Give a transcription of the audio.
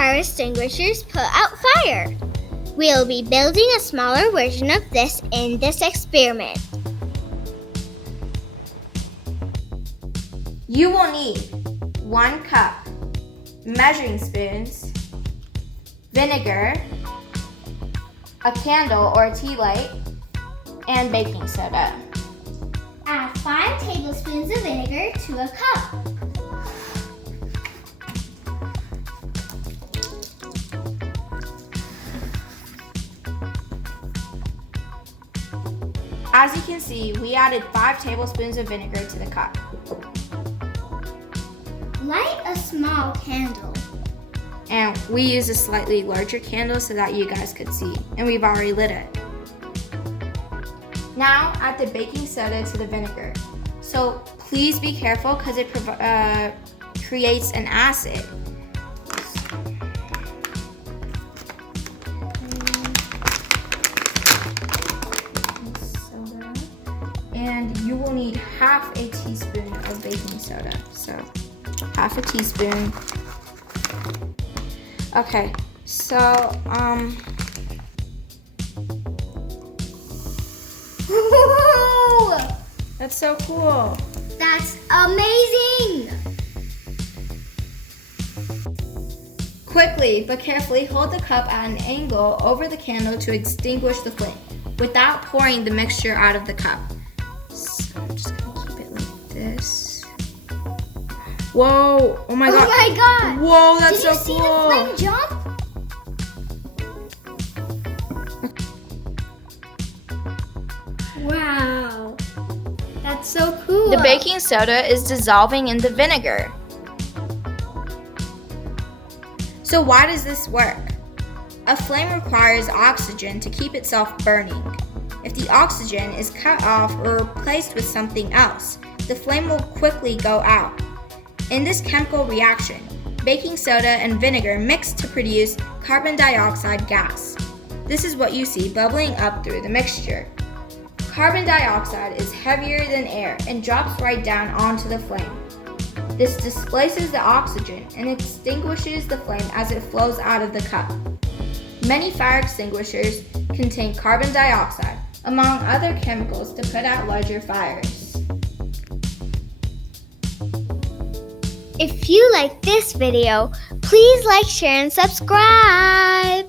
fire extinguishers put out fire. We'll be building a smaller version of this in this experiment. You will need 1 cup, measuring spoons, vinegar, a candle or a tea light, and baking soda. Add 5 tablespoons of vinegar to a cup. As you can see, we added 5 tablespoons of vinegar to the cup. Light a small candle. And we used a slightly larger candle so that you guys could see, and we've already lit it. Now add the baking soda to the vinegar. So please be careful because it creates an acid. And you will need half a teaspoon of baking soda. So half a teaspoon. Okay, so Woo! that's so cool. That's amazing! Quickly but carefully hold the cup at an angle over the candle to extinguish the flame without pouring the mixture out of the cup. So I'm just gonna keep it like this. Whoa! Oh my god! Oh my god! Whoa, that's so Did you see cool! the flame jump? Wow, that's so cool. The baking soda is dissolving in the vinegar. So why does this work? A flame requires oxygen to keep itself burning. If the oxygen is cut off or replaced with something else, the flame will quickly go out. In this chemical reaction, baking soda and vinegar mix to produce carbon dioxide gas. This is what you see bubbling up through the mixture. Carbon dioxide is heavier than air and drops right down onto the flame. This displaces the oxygen and extinguishes the flame as it flows out of the cup. Many fire extinguishers contain carbon dioxide, among other chemicals, to put out larger fires. If you like this video, please like, share, and subscribe.